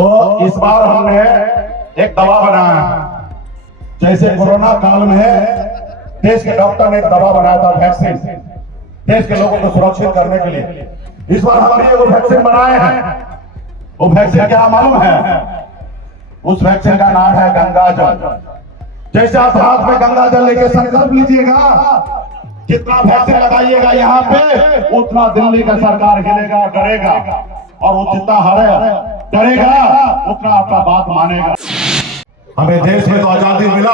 तो इस बार हमने एक दवा बनाया है। जैसे कोरोना काल में देश के डॉक्टर ने एक दवा बनाया था, वैक्सीन, देश के लोगों को सुरक्षित करने के लिए। इस बार हमने वो वैक्सीन बनाए हैं। वो वैक्सीन क्या मालूम है? उस वैक्सीन का नाम है गंगा जल। जैसे आप हाथ में गंगा जल लेके संकल्प लीजिएगा, जितना वैक्सीन लगाइएगा यहाँ पे, उतना दिल्ली का सरकार हिलेगा, डरेगा, और वो जितना डरेगा उतना आपका बात मानेगा। हमें देश में तो आजादी मिला,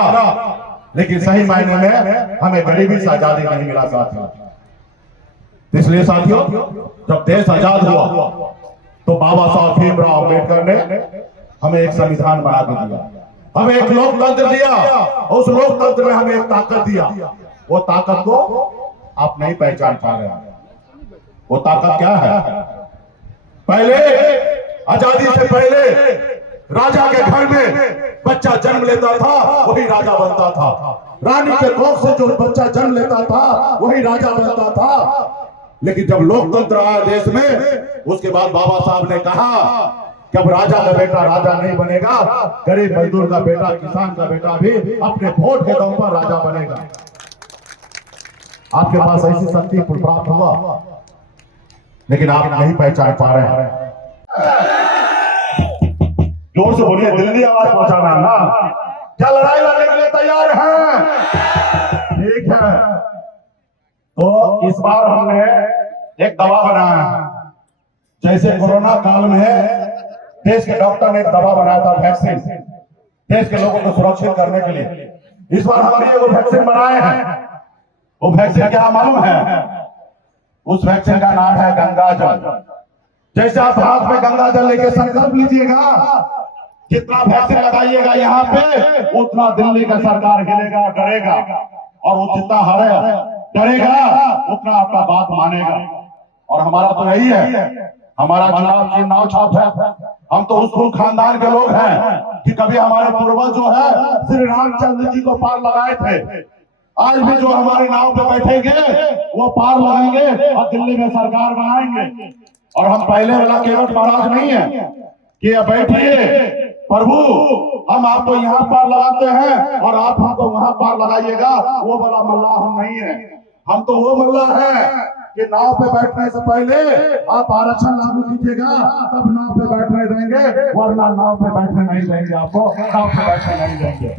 लेकिन सही मायने में हमें गरीबी से आजादी नहीं मिला साथियों। इसलिए साथियों, जब देश आजाद हुआ तो बाबा साहब भीमराव अम्बेडकर ने हमें एक संविधान बना के दिया, हमें एक लोकतंत्र दिया। उस लोकतंत्र में हमें एक ताकत दिया। वो ताकत को आप नहीं पहचान पा रहे हैं। वो ताकत क्या है? पहले, आजादी से पहले राजा के घर में बच्चा जन्म लेता था, वही राजा बनता था। रानी के कोख से जो बच्चा जन्म लेता था, वही राजा बनता था। लेकिन जब लोकतंत्र आया देश में, उसके बाद बाबा साहब ने कहा कि अब राजा का बेटा राजा नहीं बनेगा, गरीब मजदूर का बेटा, किसान का बेटा भी अपने वोट के दम पर राजा बनेगा। आपके पास ऐसी शक्ति प्राप्त हुआ, लेकिन आप नहीं पहचान पा रहे हैं। जोर से बोलिए, दिल्ली आवाज पहुंचाना है ना। क्या लड़ाई लड़ने के लिए तैयार हैं? ठीक है। तो इस बार हमने एक दवा बनाया है। जैसे कोरोना काल में देश के डॉक्टर ने एक दवा बनाया था, वैक्सीन, देश के लोगों को सुरक्षित करने के लिए। इस बार हमने वो वैक्सीन बनाए हैं। वो वैक्सीन क्या मालूम है? उस वैक्सीन का नाम है गंगा जल। जैसे आप हाथ में गंगा जल लेके संकल्प लीजिएगा, जितना वैक्सीन लगाइएगा यहाँ पे, उतना दिल्ली का सरकार हिलेगा, डरेगा, और वो जितना डरेगा उतना आपका बात मानेगा। और हमारा तो यही है, हमारा चुनाव की नाव छाप है। हम तो उस कुल खानदान के लोग हैं कि कभी हमारे पूर्वज जो है श्री रामचंद्र जी को पार लगाए थे। आज भी जो हमारे नाव पे बैठेंगे वो पार लगाएंगे और दिल्ली में सरकार बनाएंगे। और हम पहले वाला केवट महाराज नहीं है कि बैठिए प्रभु, हम आपको यहाँ पार लगाते हैं और आप हमको वहां पार लगाइएगा। वो वाला मल्लाह हम नहीं है। हम तो वो मल्लाह है कि नाव पे बैठने से पहले आप आरक्षण लागू कीजिएगा, तब नाव पे बैठने देंगे, वरना नाव पे बैठने नहीं देंगे। आपको नाव पे बैठने नहीं देंगे।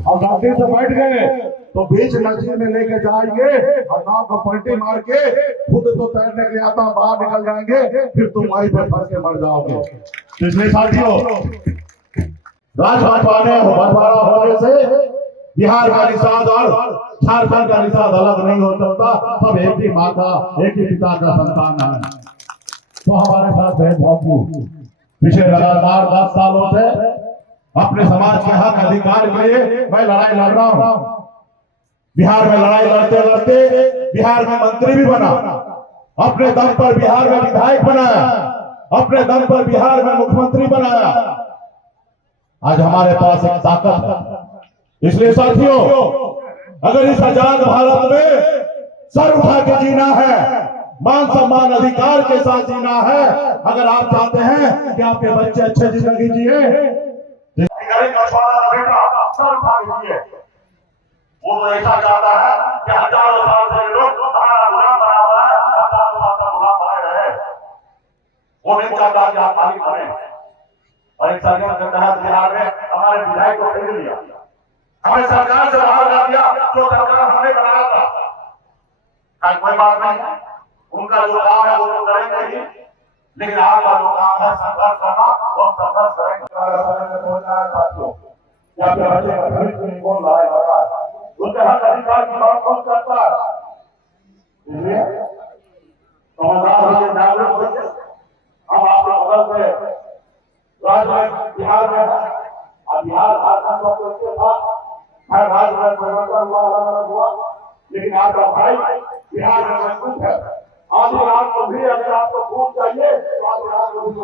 और गलती से बैठ गए तो बीच नदी में लेके जाएंगे और नाव को पलटी मार के, खुद तो तैरने के लिए आता, बाहर निकल जाएंगे, फिर तुम वहीं पे फंस के मर जाओगे। इसलिए साथियों, बंटवारा होने से बिहार का निषाद और झारखंड का निषाद अलग नहीं हो सकता। सब एक ही माँ का, एक ही पिता का संतान है। तो हमारे साथ भेदभाव पिछले लगातार 10 सालों से अपने समाज के हक अधिकार के लिए मैं लड़ाई लड़ रहा हूं। बिहार में लड़ाई लड़ते लड़ते बिहार में मंत्री भी बना, अपने दम पर बिहार में विधायक बनाया, अपने दम पर बिहार में मुख्यमंत्री बनाया। आज हमारे पास एक ताकत है। इसलिए साथियों, अगर इस आजाद भारत में सर उठा के जीना है, मान सम्मान अधिकार के साथ जीना है, अगर आप चाहते हैं कि आपके बच्चे अच्छे जिंदगी जिए, बेटा सर उठा के जिए। वो तो ऐसा चाहता है कि हजारों साल से लोग हमारा गुलाम बना हुआ है, हजारों साल तक गुलाम बने रहे। वो नहीं चाहता कि आप मालिक बने। और एक सरकार के तहत बिहार में हमारे विधायक को खरीद लिया, हमें सरकार से बाहर कर दिया, जो सरकार हमने बनाया था। कोई बात नहीं, उनका जो काम है वो तो करेंगे ही, लेकिन आपका जो काम है संघर्ष करना, वो संघर्ष करेंगे। कौन लड़ाई लड़ रहा है, उनके हक अधिकार की बात कौन करता है? इसलिए जागरूक होइए। हम आपके बगल से राज्य में, बिहार में, और बिहार झारखंड था, हर राज्य में परिवर्तन हुआ, अलग हुआ, लेकिन आपका भाई बिहार में मजबूत है। आज रात को भी अगर आपको खून चाहिए तो आज रात को भी